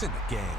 points in the game.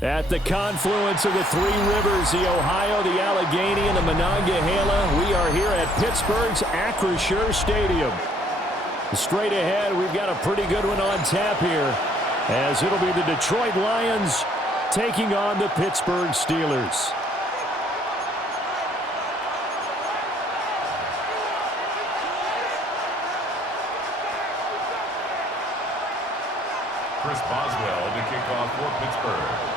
At the confluence of the three rivers, the Ohio, the Allegheny, and the Monongahela, we are here at Pittsburgh's Acrisure Stadium. Straight ahead, we've got a pretty good one on tap here, as it'll be the Detroit Lions taking on the Pittsburgh Steelers. Chris Boswell to kick off for Pittsburgh.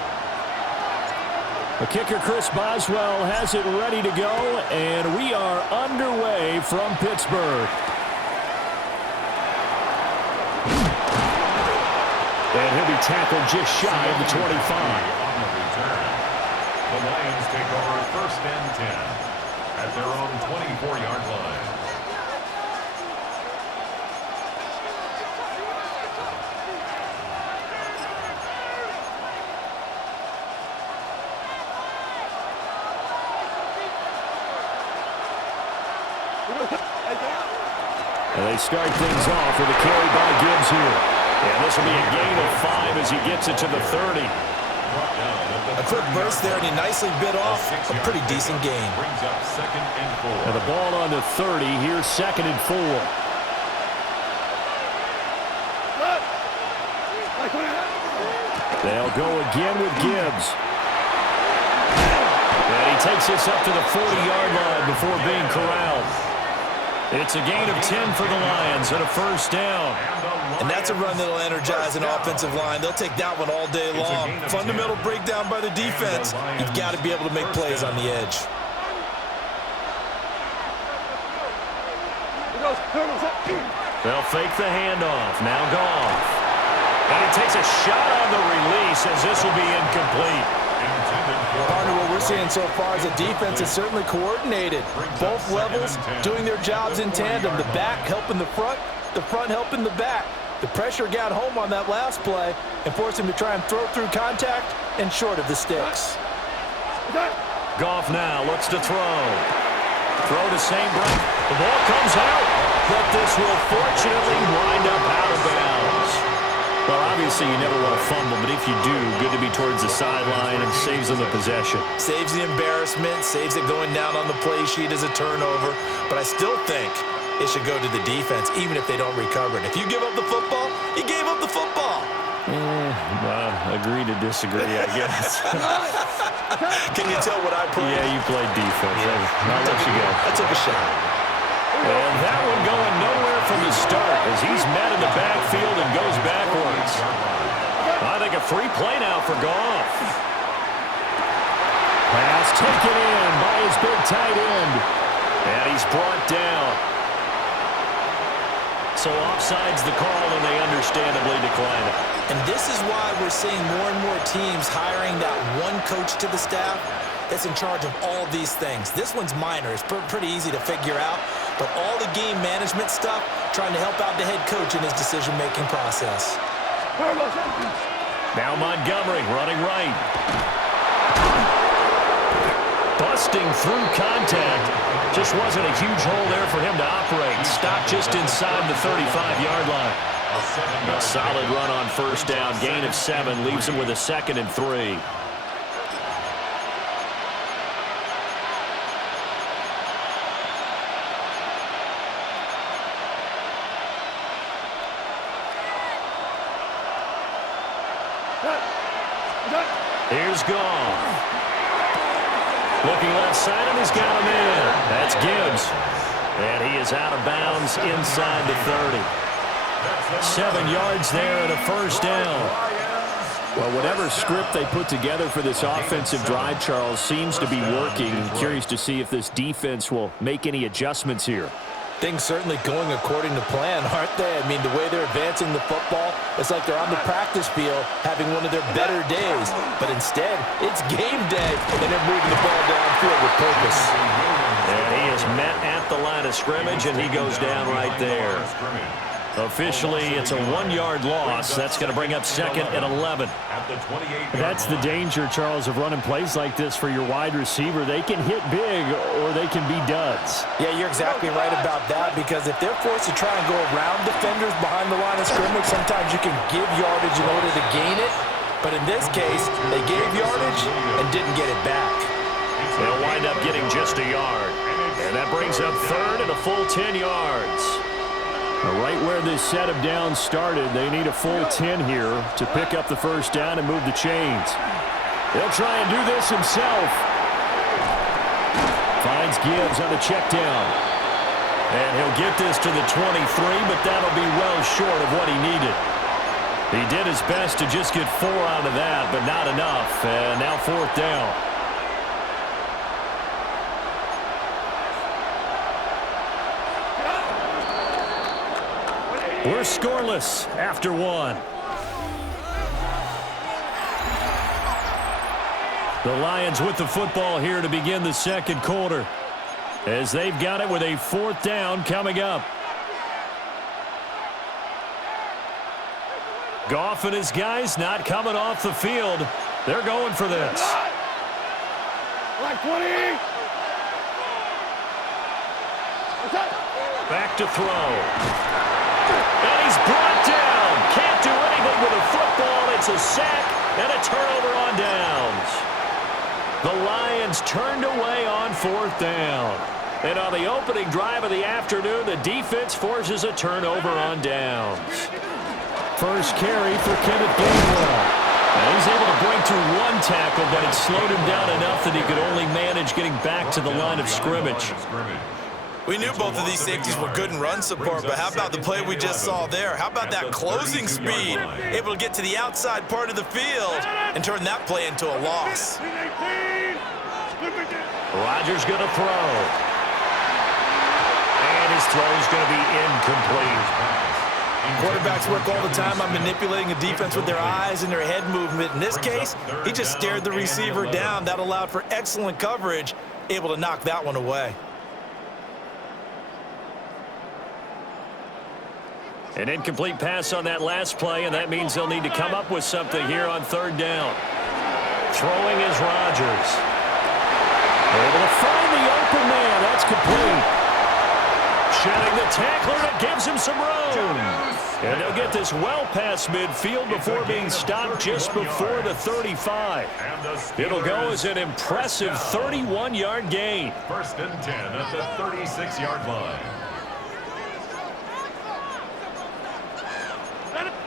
The kicker, Chris Boswell, has it ready to go, and we are underway from Pittsburgh. And he'll be tackled just shy of the 25. On the return, the Lions take over 1st and 10 at their own 24-yard line. And they start things off with a carry by Gibbs here. And this will be a gain of 5 as he gets it to the 30. A quick burst there, and he nicely bit off a pretty decent gain. Brings up 2nd and 4. And the ball on the 30. Here's 2nd and 4. They'll go again with Gibbs. And he takes this up to the 40-yard line before being corralled. It's a gain of 10 for the Lions and a 1st down. And that's a run that'll energize an offensive line. They'll take that one all day long. Fundamental breakdown by the defense. You've got to be able to make plays on the edge. They'll fake the handoff. Now Goff. And he takes a shot on the release as this will be incomplete. Partner, what we're seeing so far is the defense is certainly coordinated. Both levels doing their jobs in tandem. The back helping the front helping the back. The pressure got home on that last play and forced him to try and throw through contact and short of the sticks. Goff now looks to throw. Throw to St. Brown. The ball comes out, but this will fortunately wind up out of bounds. Well, obviously you never want to fumble, but if you do, good to be towards the sideline and saves them the possession. Saves the embarrassment, saves it going down on the play sheet as a turnover, but I still think it should go to the defense, even if they don't recover it. If you give up the football, you gave up the football. Well, agree to disagree, I guess. Can you tell what I played? Yeah, you played defense. Yeah. I'll let you go. I took a shot. And that one going nowhere from the start as he's met in the backfield and goes backwards. I think a free play now for Goff. Pass taken in by his big tight end. And he's brought down. So offside's the call, and they understandably decline it. And this is why we're seeing more and more teams hiring that one coach to the staff that's in charge of all these things. This one's minor. It's pretty easy to figure out. But all the game management stuff, trying to help out the head coach in his decision-making process. Now Montgomery running right. busting through contact. Just wasn't a huge hole there for him to operate. Stopped just inside the 35-yard line. A solid run on first down. Gain of 7 leaves him with a 2nd and 3. Here's Goff. Looking left side, and he's got him in. That's Gibbs. And he is out of bounds inside the 30. 7 yards there and a first down. Well, whatever script they put together for this offensive drive, Charles, seems to be working. I'm curious to see if this defense will make any adjustments here. Things certainly going according to plan, aren't they? I mean, the way they're advancing the football, it's like they're on the practice field having one of their better days. But instead, it's game day, and they're moving the ball downfield with purpose. And he is met at the line of scrimmage, and he goes down right there. Officially, it's a 1-yard loss. That's going to bring up 2nd and 11. That's the danger, Charles, of running plays like this for your wide receiver. They can hit big or they can be duds. Yeah, you're exactly right about that, because if they're forced to try and go around defenders behind the line of scrimmage, sometimes you can give yardage in order to gain it. But in this case, they gave yardage and didn't get it back. They'll wind up getting just a yard. And that brings up 3rd and a full 10 yards. Right where this set of downs started, they need a full 10 here to pick up the first down and move the chains. He'll try and do this himself. Finds Gibbs on the check down. And he'll get this to the 23, but that'll be well short of what he needed. He did his best to just get 4 out of that, but not enough. And now 4th down. We're scoreless after 1. The Lions with the football here to begin the 2nd quarter, as they've got it with a 4th down coming up. Goff and his guys not coming off the field. They're going for this. Back to throw. And he's brought down. Can't do anything with a football. It's a sack and a turnover on downs. The Lions turned away on 4th down. And on the opening drive of the afternoon, the defense forces a turnover on downs. First carry for Kenneth Gainwell. And he's able to break through 1 tackle, but it slowed him down enough that he could only manage getting back to the line of scrimmage. We knew both of these safeties were good in run support, but how about the play we just saw there? How about that closing speed? Able to get to the outside part of the field and turn that play into a loss. Rodgers going to throw. And his throw is going to be incomplete. Quarterbacks work all the time on manipulating a defense with their eyes and their head movement. In this case, he just stared the receiver down. That allowed for excellent coverage, able to knock that one away. An incomplete pass on that last play, and that means they'll need to come up with something here on 3rd down. Throwing is Rodgers. Able to find the open man. That's complete. Shedding the tackler that gives him some room. And they'll get this well past midfield before being stopped just before the 35. It'll go as an impressive 31-yard gain. 1st and 10 at the 36-yard line.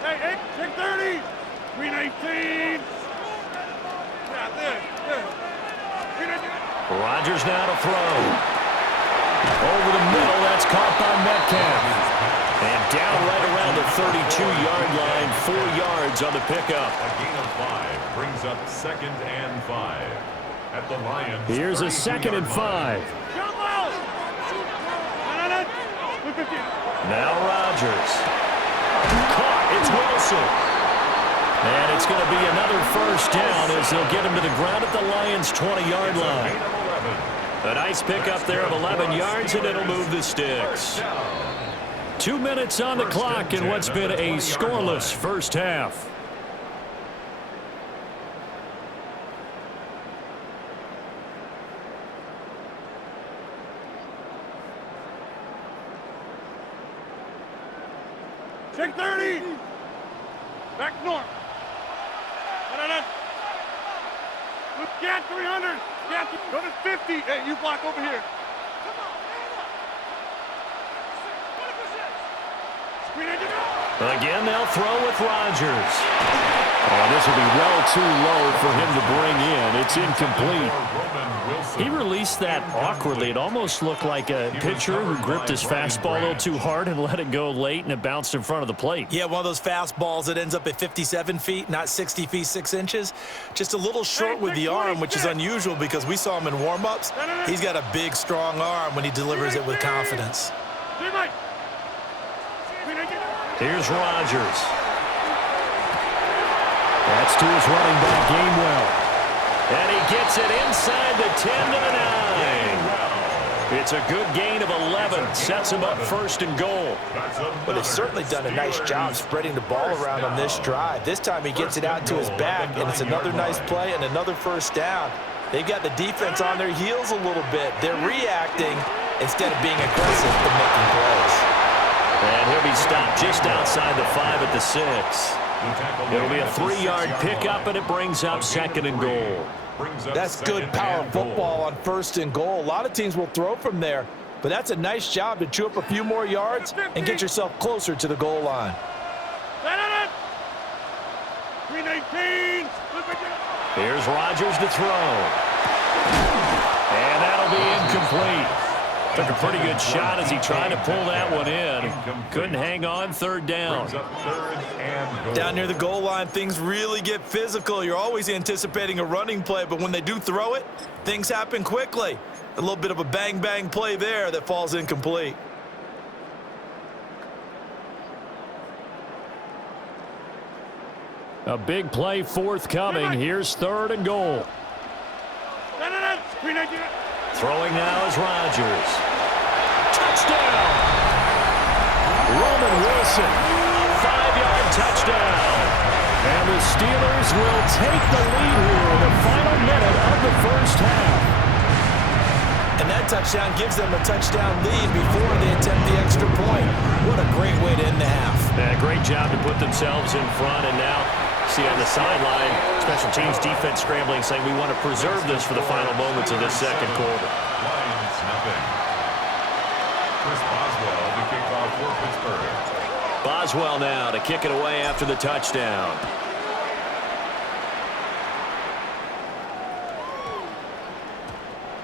Hey, 30, 319. Rodgers now to throw. Over the middle, that's caught by Metcalf. And down right around the 32-yard line, 4 yards on the pickup. A gain of 5 brings up 2nd and 5 at the Lions. Here's a 2nd and 5. Now Rodgers. Caught. It's Wilson. And it's going to be another first down as they'll get him to the ground at the Lions' 20-yard line. A nice pickup there of 11 yards, and it'll move the sticks. 2 minutes on the clock in what's been a scoreless first half. Check 30. Back north. Get 300. Get go to 50. Hey, you block over here. Again, they'll throw with Rodgers. Oh, this will be well too low for him to bring in. It's incomplete. He released that awkwardly. It almost looked like a pitcher who gripped his fastball a little too hard and let it go late, and it bounced in front of the plate. Yeah, one of those fastballs that ends up at 57 feet, not 60 feet, 6 inches. Just a little short with the arm, which is unusual because we saw him in warm-ups. He's got a big, strong arm when he delivers it with confidence. Here's Rodgers. That's to his running back, Gainwell. And he gets it inside the 10 to the 9. It's a good gain of 11. Sets him up first and goal. But they've certainly done a nice job spreading the ball around on this drive. This time he gets it out to his back, and it's another nice play and another first down. They've got the defense on their heels a little bit. They're reacting instead of being aggressive but making plays. And he'll be stopped just outside the 5 at the 6. It'll be a 3-yard pickup, and it brings up second and goal. That's good power football on first and goal. A lot of teams will throw from there, but that's a nice job to chew up a few more yards and get yourself closer to the goal line. 319. Here's Rodgers to throw. And that'll be incomplete. Took a pretty good shot as he tried to pull that one in. Couldn't hang on, third down. Down near the goal line, things really get physical. You're always anticipating a running play, but when they do throw it, things happen quickly. A little bit of a bang-bang play there that falls incomplete. A big play forthcoming. Here's third and goal. Throwing now is Rodgers. Touchdown! Roman Wilson, 5-yard touchdown. And the Steelers will take the lead here in the final minute of the first half. And that touchdown gives them a touchdown lead before they attempt the extra point. What a great way to end the half. Yeah, great job to put themselves in front, and now see on the sideline, special teams defense scrambling, saying we want to preserve this for the final moments of this second quarter. Lions nothing. Chris Boswell to kick off for Pittsburgh. Boswell now to kick it away after the touchdown.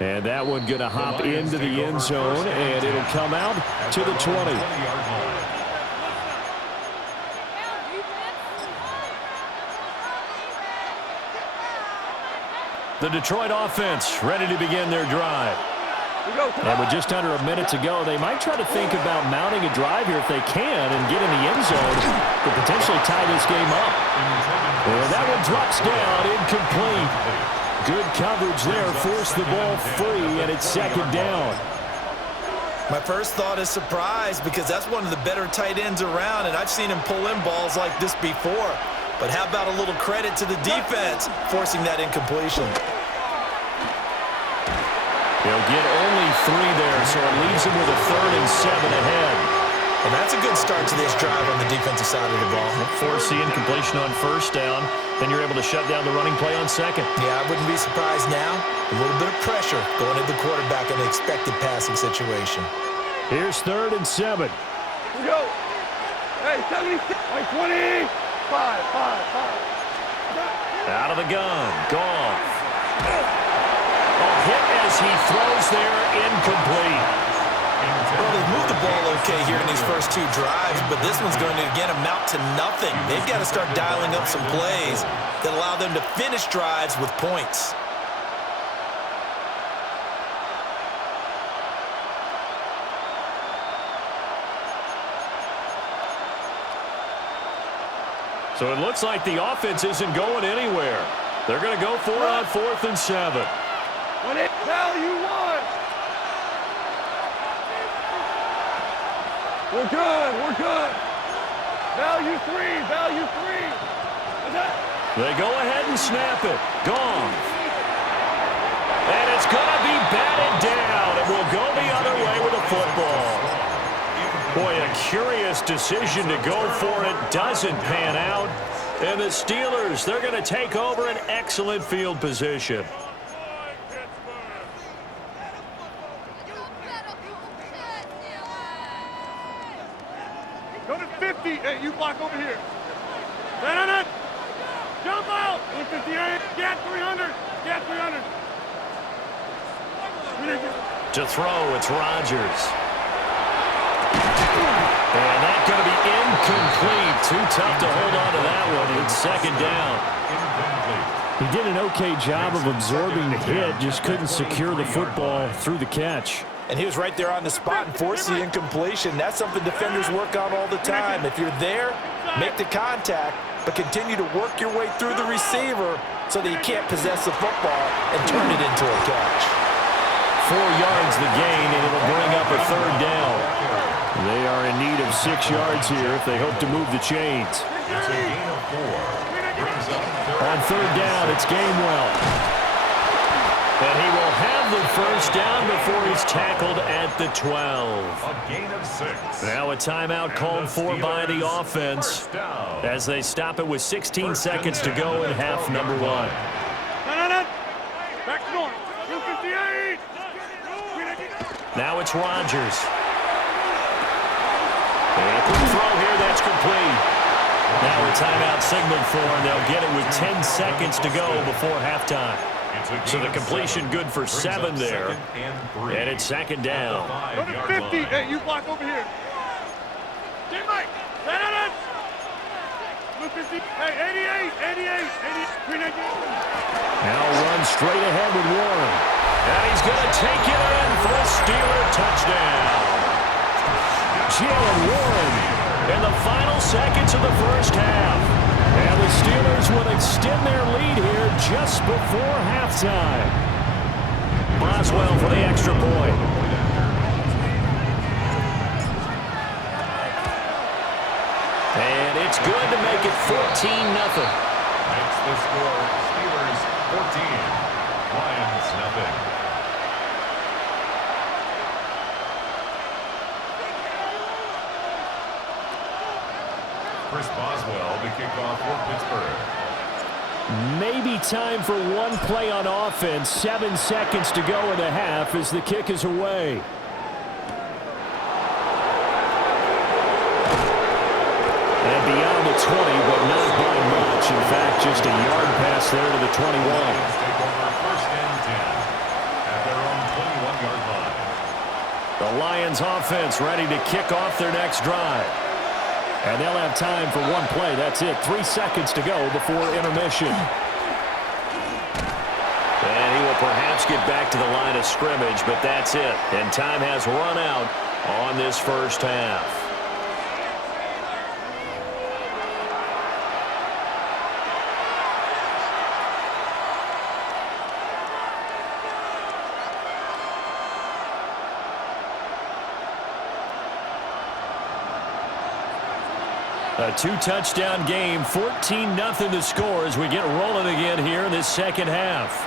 And that one going to hop into the end zone, and it'll come out to the 20. The Detroit offense ready to begin their drive. And with just under a minute to go, they might try to think about mounting a drive here if they can and get in the end zone to potentially tie this game up. And that one drops down, incomplete. Good coverage there, forced the ball free, and it's second down. My first thought is surprise because that's one of the better tight ends around, and I've seen him pull in balls like this before. But how about a little credit to the defense forcing that incompletion? He'll get only 3 there, so it leaves him with a 3rd and 7 ahead. And that's a good start to this drive on the defensive side of the ball. Force the incompletion on first down, then you're able to shut down the running play on second. Yeah, I wouldn't be surprised now. A little bit of pressure going at the quarterback in an expected passing situation. Here's 3rd and 7. Here we go. Hey, 76. 20. 5. Out of the gun, Goff. A hit as he throws there, incomplete. Well, they've moved the ball okay here in these first 2 drives, but this one's going to, again, amount to nothing. They've got to start dialing up some plays that allow them to finish drives with points. So it looks like the offense isn't going anywhere. They're going to go for it on 4th and 7. Value 1. We're good. Value 3. They go ahead and snap it. Gone. And it's going to be batted down. It will go the other way with a football. Boy, a curious decision to go for it doesn't pan out. And the Steelers, they're going to take over an excellent field position. Go to 50. Hey, you block over here. Stand on it. Jump out. 158. Get 300. Get 300. To throw, it's Rodgers. And that's going to be incomplete. Too tough to hold on to that one. It's second down. He did an okay job of absorbing the hit, just couldn't secure the football through the catch. And he was right there on the spot and forced the incompletion. That's something defenders work on all the time. If you're there, make the contact, but continue to work your way through the receiver so that you can't possess the football and turn it into a catch. 4 yards the gain, and it'll bring up a third down. They are in need of 6 yards here if they hope to move the chains. It's a gain of 4. Brings up On third down, it's Gainwell. And he will have the first down before he's tackled at the 12. a gain of 6. Now a timeout called for by the offense as they stop it with 16 seconds to go in half number 1. Back to north. 258. Now it's Rodgers. And a quick throw here, that's complete. Now a timeout signaled for, and they'll get it with 10 seconds to go before halftime. So the completion good for 7 there. And it's second down. Go to 50. Hey, you block over here. Get Mike. Stand on it. 250. Hey, 88. 88. Now run straight ahead with Warren. And he's going to take it in for a Steeler touchdown. Jalen Warren in the final seconds of the first half. And the Steelers will extend their lead here just before halftime. Boswell for the extra point. And it's good to make it 14-0. That's the score. Steelers 14. Lions nothing. Chris Boswell to kick off for Pittsburgh. Maybe time for one play on offense. 7 seconds to go in the half as the kick is away. And beyond the 20, but not by much. In fact, just a yard pass there to the 21. Take over first and 10 at their own 21-yard line. The Lions offense ready to kick off their next drive. And they'll have time for one play. That's it. 3 seconds to go before intermission. And he will perhaps get back to the line of scrimmage, but that's it. And time has run out on this first half. A 2-touchdown game, 14-0 the score as we get rolling again here in this second half.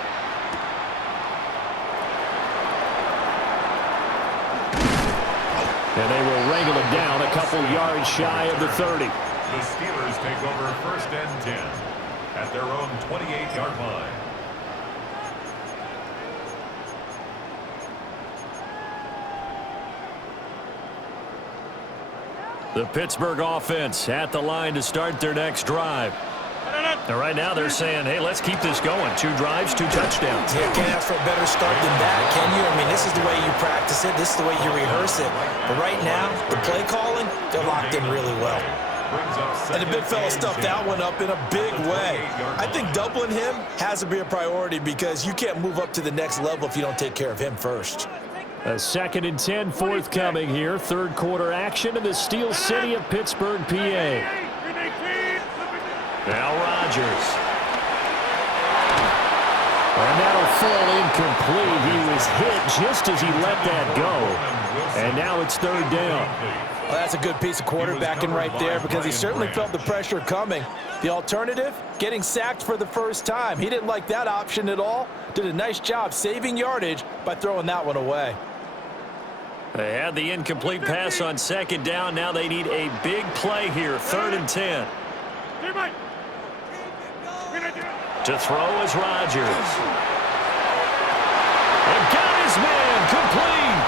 And they will wrangle it down a couple yards shy of the 30. The Steelers take over first and 10 at their own 28-yard line. The Pittsburgh offense at the line to start their next drive. And right now they're saying, hey, let's keep this going. 2 drives, 2 touchdowns. Yeah, can't ask for a better start than that, can you? I mean, this is the way you practice it. This is the way you rehearse it. But right now, the play calling, they're locked in really well. And the big fella stuffed that one up in a big way. I think doubling him has to be a priority because you can't move up to the next level if you don't take care of him first. A 2nd and 10 forthcoming here. Third quarter action in the Steel City of Pittsburgh, PA. Now Rodgers. And that'll fall incomplete. He was hit just as he let that go. And now it's third down. Well, that's a good piece of quarterbacking right there because he certainly felt the pressure coming. The alternative, getting sacked for the first time. He didn't like that option at all. Did a nice job saving yardage by throwing that one away. They had the incomplete pass on second down. Now they need a big play here, 3rd and 10. To throw is Rodgers. And got his man complete.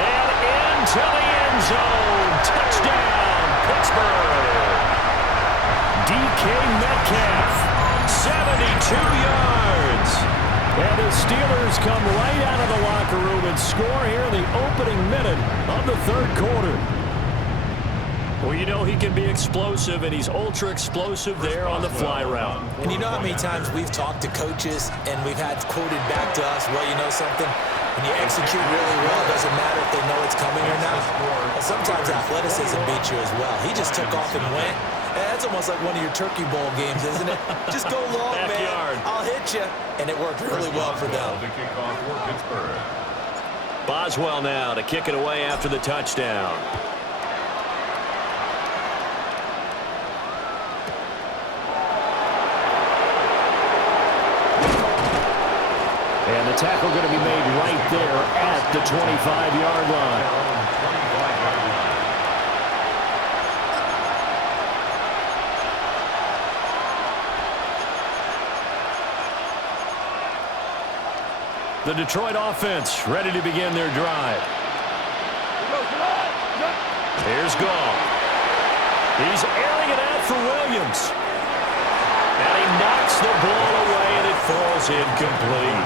And into the end zone. Touchdown, Pittsburgh. DK Metcalf, 72 yards. And the Steelers come right out of the locker room and score here in the opening minute of the 3rd quarter. Well, you know he can be explosive, and he's ultra-explosive there on the fly route. And you know how many times we've talked to coaches and we've had quoted back to us, well, you know something? When you execute really well, it doesn't matter if they know it's coming or not. Well, sometimes athleticism beats you as well. He just took off and went. That's almost like one of your Turkey Bowl games, isn't it? Just go long, man. I'll hit you. And it worked really well for them. Boswell now to kick it away after the touchdown. And the tackle going to be made right there at the 25-yard line. The Detroit offense ready to begin their drive. Here's Goff. He's airing it out for Williams. And he knocks the ball away, and it falls incomplete.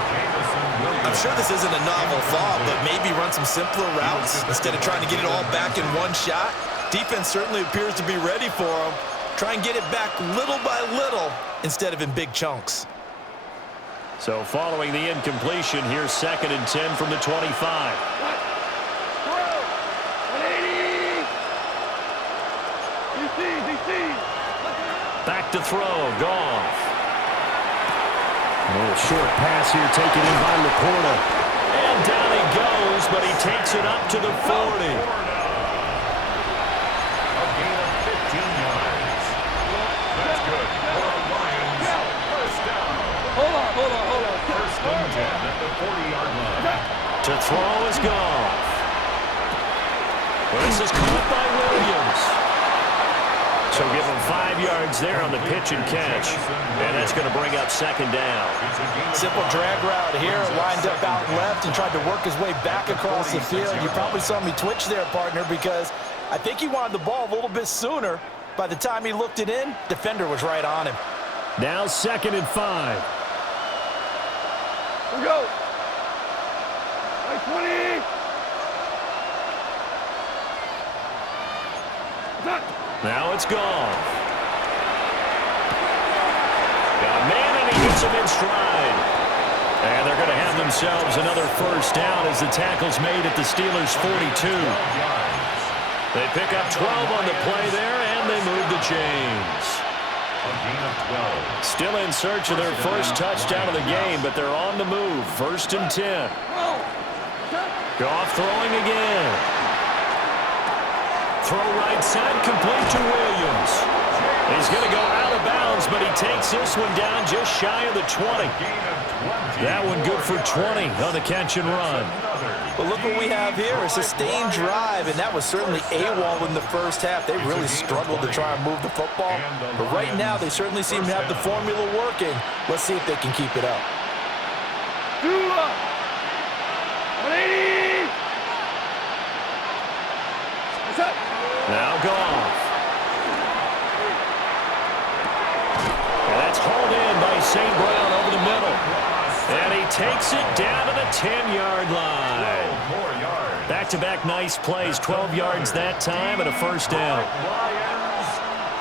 I'm sure this isn't a novel thought, but maybe run some simpler routes instead of trying to get it all back in one shot. Defense certainly appears to be ready for him. Try and get it back little by little instead of in big chunks. So following the incompletion, here's 2nd and 10 from the 25. Back to throw, Goff. A little short pass here taken in by Laporta. And down he goes, but he takes it up to the 40. A gain of 15 yards. That's good. For the Lions, first down. Hold on. First and 10 at the 40-yard line. To throw is Goff. Well, this is caught by Williams. So give him 5 yards there on the pitch and catch. And that's going to bring up 2nd down. Simple drag route here, lined up out left and tried to work his way back across the field. You probably saw me twitch there, partner, because I think he wanted the ball a little bit sooner. By the time he looked it in, defender was right on him. Now 2nd and 5. Here we go. 20. Now it's Goff. Got a man, and he gets him in stride. And they're going to have themselves another first down as the tackle's made at the Steelers' 42. They pick up 12 on the play there, and they move the chains. A gain of 12. Still in search of their first touchdown of the game, but they're on the move. 1st and 10. Goff throwing again. Throw right side, complete to Williams. He's going to go out of bounds, but he takes this one down just shy of the 20. That one good for 20 on the catch and run. But look what we have here, a sustained drive, and that was certainly AWOL in the first half. They really struggled to try and move the football. But right now, they certainly seem to have the formula working. Let's see if they can keep it up. 180. Now Goff. And that's hauled in by St. Brown over the middle. And he takes it down to the 10-yard line. Back-to-back nice plays. 12 yards that time and a first down. Lions,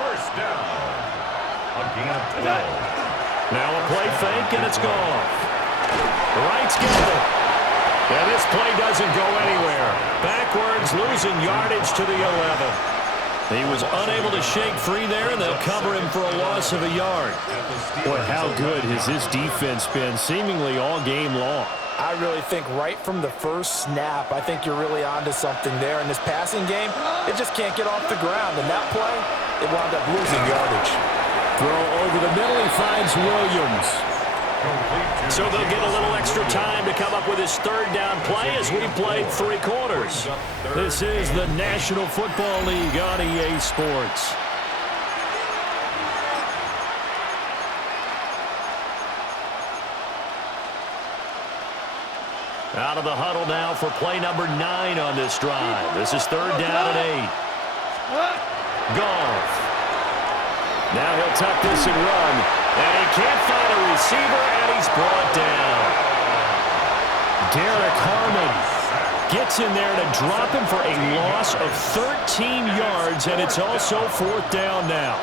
first down. A gain of 12. Now a play fake, and it's Goff. Wright's got it. And this play doesn't go anywhere. Backwards, losing yardage to the 11. He was unable to shake free there, and they'll cover him for a loss of a yard. Boy, how good has this defense been seemingly all game long? I really think right from the first snap, I think you're really onto something there. In this passing game, it just can't get off the ground. And that play, it wound up losing yardage. Throw over the middle, he finds Williams. So they'll get a little extra time to come up with his third down play as we played 3 quarters. This is the National Football League on EA Sports. Out of the huddle now for play number 9 on this drive. This is 3rd down and 8. Goff. Now he'll tuck this and run. And he can't find a receiver, and he's brought down. Derek Harmon gets in there to drop him for a loss of 13 yards, and it's also 4th down now.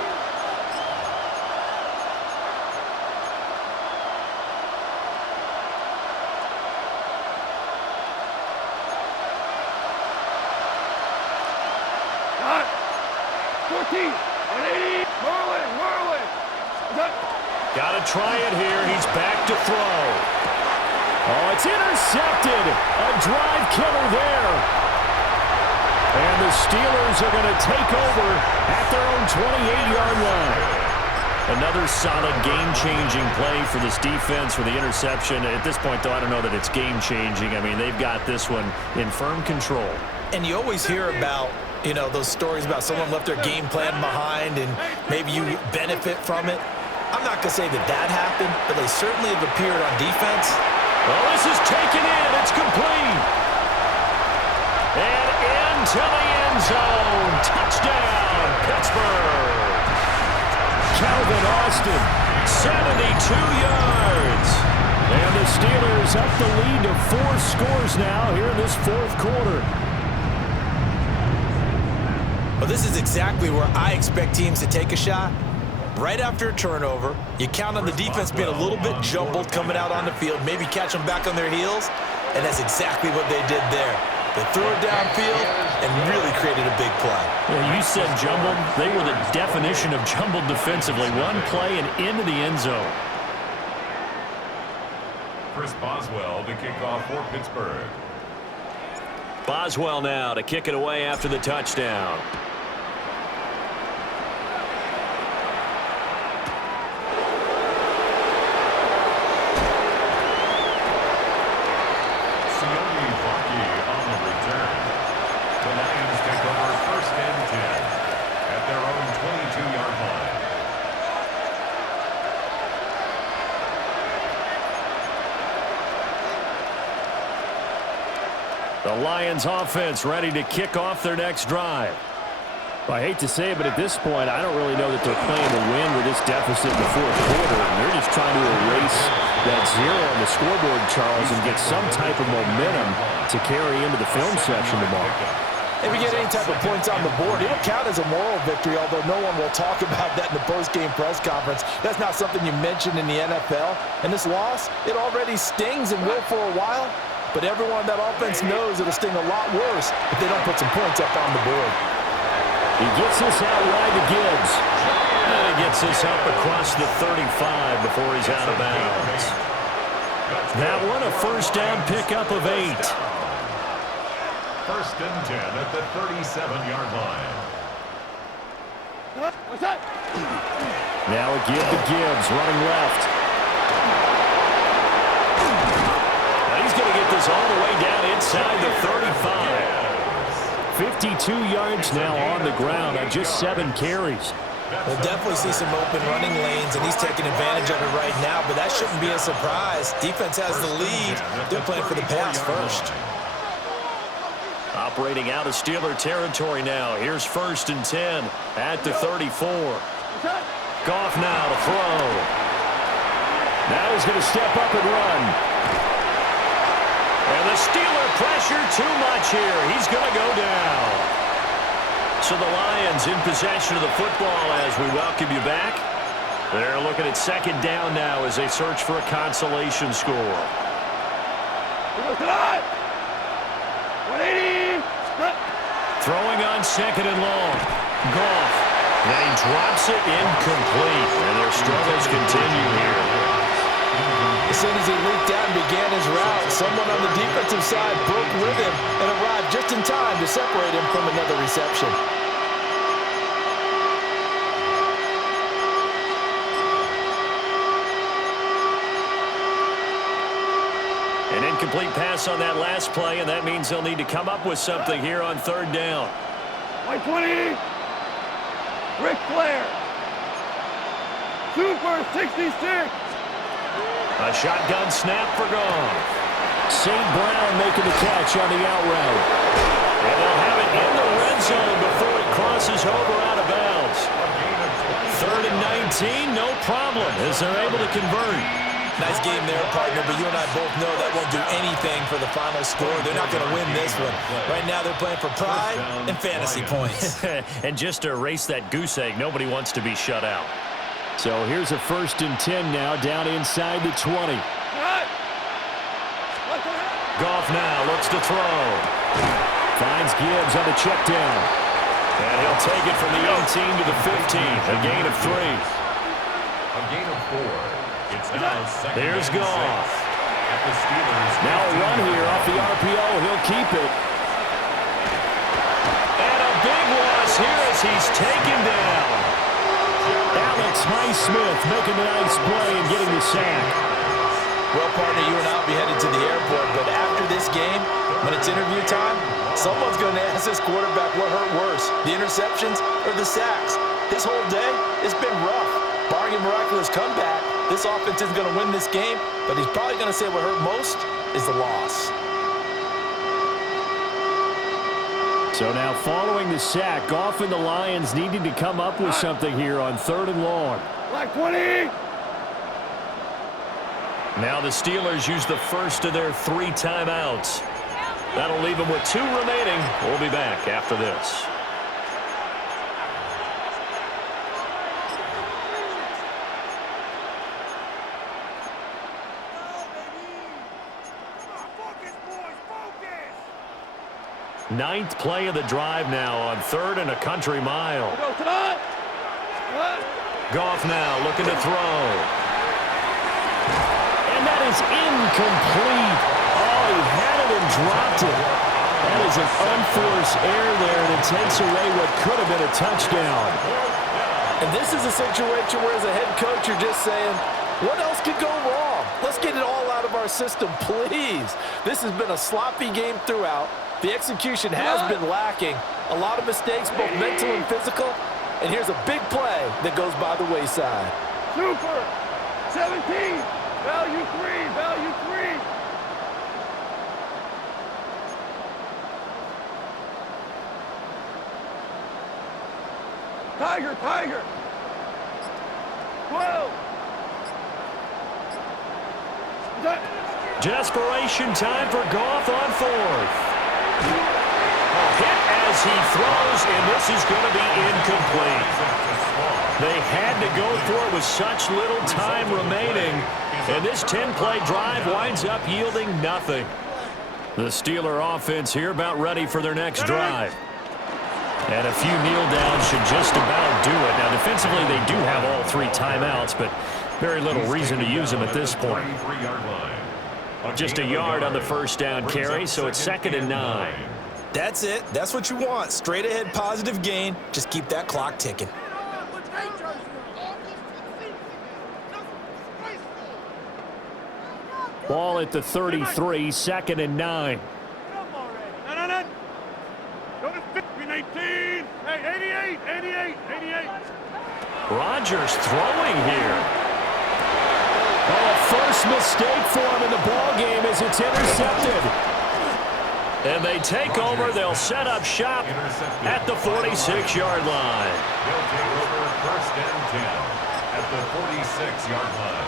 Got to try it here. He's back to throw. Oh, it's intercepted. A drive killer there. And the Steelers are going to take over at their own 28-yard line. Another solid game-changing play for this defense for the interception. At this point, though, I don't know that it's game-changing. I mean, they've got this one in firm control. And you always hear about, you know, those stories about someone left their game plan behind and maybe you benefit from it. I'm not going to say that happened, but they certainly have appeared on defense. Well, this is taken in. It's complete. And into the end zone. Touchdown, Pittsburgh. Calvin Austin, 72 yards. And the Steelers up the lead to 4 scores now here in this 4th quarter. Well, this is exactly where I expect teams to take a shot. Right after a turnover, you count on the defense being a little bit jumbled coming out on the field, maybe catch them back on their heels, and that's exactly what they did there. They threw it downfield and really created a big play. Yeah, you said jumbled. They were the definition of jumbled defensively. One play and into the end zone. Chris Boswell to kick off for Pittsburgh. Boswell now to kick it away after the touchdown. The Lions offense ready to kick off their next drive. Well, I hate to say it, but at this point, I don't really know that they're playing to win with this deficit in the 4th quarter. And they're just trying to erase that 0 on the scoreboard, Charles, and get some type of momentum to carry into the film section tomorrow. If you get any type of points on the board, it'll count as a moral victory, although no one will talk about that in the post-game press conference. That's not something you mentioned in the NFL. And this loss, it already stings and will for a while. But everyone in that offense knows it'll sting a lot worse if they don't put some points up on the board. He gets this out wide to Gibbs. And he gets this up across the 35 before he's out of bounds. That one a 1st down pickup of 8. 1st and 10 at the 37-yard line. Now a give to Gibbs, running left. He's going to get this all the way down inside the 35. 52 yards now on the ground on just 7 carries. We'll definitely see some open running lanes, and he's taking advantage of it right now, but that shouldn't be a surprise. Defense has the lead. They're playing for the pass first. Operating out of Steeler territory now. Here's 1st and 10 at the 34. Goff now to throw. Now he's going to step up and run. And the Steeler pressure too much here. He's going to go down. So the Lions in possession of the football as we welcome you back. They're looking at 2nd down now as they search for a consolation score. Throwing on 2nd and long. Goff. And he drops it incomplete. And their struggles continue here. As soon as he leaped out and began his route, someone on the defensive side broke with him and arrived just in time to separate him from another reception. An incomplete pass on that last play, and that means they'll need to come up with something here on third down. White 20. Ric Flair. Super 66. A shotgun snap for Goff. St. Brown making the catch on the out route. And they'll have it in the red zone before it crosses over out of bounds. 3rd and 19, no problem, as they're able to convert. Nice game there, partner, but you and I both know that won't do anything for the final score. They're not going to win this one. Right now they're playing for pride and fantasy points. And just to erase that goose egg, nobody wants to be shut out. So here's a 1st and 10 now, down inside the 20. Goff now looks to throw. Finds Gibbs on the check down. And he'll take it from the 18 to the 15, a gain of 3. A gain of 4. It's now 2nd Here's and 6. Goff. At the Steelers' Now a run here off the RPO. He'll keep it. And a big loss here as he's taken down. Alex Highsmith making the nice play and getting the sack. Well, partner, you and I will be headed to the airport, but after this game, when it's interview time, someone's going to ask this quarterback what hurt worse, the interceptions or the sacks. His whole day has been rough. Barring a miraculous comeback, this offense is going to win this game, but he's probably going to say what hurt most is the loss. So now following the sack, Goff and the Lions needing to come up with something here on 3rd and long. Black 20. Now the Steelers use the first of their 3 timeouts. That'll leave them with 2 remaining. We'll be back after this. Ninth play of the drive now on 3rd and a country mile. Goff now looking to throw. And that is incomplete. Oh, he had it and dropped it. That is an unforced error there, and it takes away what could have been a touchdown. And this is a situation where, as a head coach, you're just saying, what else could go wrong? Let's get it all out of our system, please. This has been a sloppy game throughout. The execution has been lacking. A lot of mistakes, both mental and physical. And here's a big play that goes by the wayside. Super 17. Value 3. Value 3. Tiger. Tiger. 12. Desperation time for Goff on 4th. Hit as he throws, and this is going to be incomplete. They had to go for it with such little time remaining, and this 10-play drive winds up yielding nothing. The Steeler offense here about ready for their next drive. And a few kneel downs should just about do it. Now, defensively, they do have all 3 timeouts, but very little reason to use them at this point. Just a yard on the first down carry, so it's 2nd and 9. That's it. That's what you want. Straight ahead, positive gain. Just keep that clock ticking. Ball at the 33, 2nd and 9. No. Go to 18. Hey, 88. Rodgers throwing here. Oh, first mistake for him in the ball game as it's intercepted. And they take over. They'll set up shop at the 46-yard line. They'll take over 1st and 10 at the 46-yard line.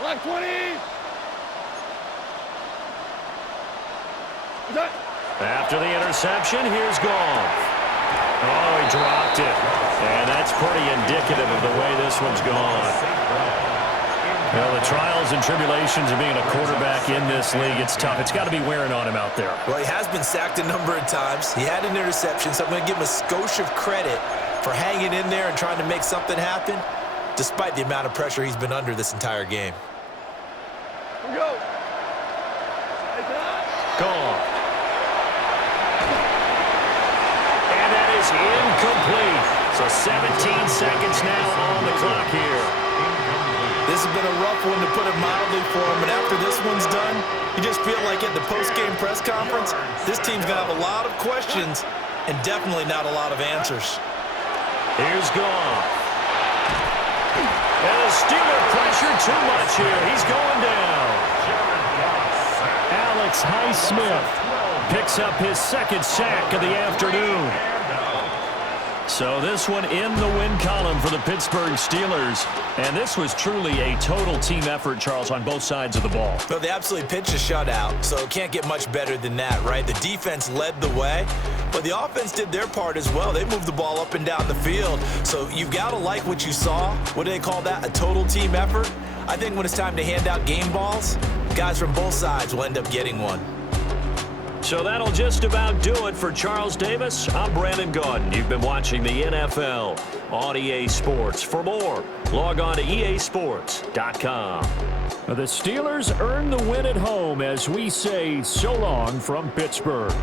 Black 20. After the interception, here's Goff. Oh, he dropped it. And that's pretty indicative of the way this one's gone. Well, the trials and tribulations of being a quarterback in this league, it's tough. It's got to be wearing on him out there. Well, he has been sacked a number of times. He had an interception, so I'm going to give him a skosh of credit for hanging in there and trying to make something happen, despite the amount of pressure he's been under this entire game. Here we go. Goff. is incomplete. So 17 seconds now on the clock here. This has been a rough one, to put it mildly, for him. And after this one's done, you just feel like at the post-game press conference, this team's going to have a lot of questions and definitely not a lot of answers. Here's Goff. And the Steeler pressure too much here. He's going down. Alex Highsmith picks up his second sack of the afternoon. So this one in the win column for the Pittsburgh Steelers. And this was truly a total team effort, Charles, on both sides of the ball. Well, they absolutely pitched a shutout, so it can't get much better than that, right? The defense led the way, but the offense did their part as well. They moved the ball up and down the field. So you've got to like what you saw. What do they call that? A total team effort? I think when it's time to hand out game balls, guys from both sides will end up getting one. So that'll just about do it for Charles Davis. I'm Brandon Gaudin. You've been watching the NFL on EA Sports. For more, log on to easports.com. The Steelers earn the win at home as we say so long from Pittsburgh.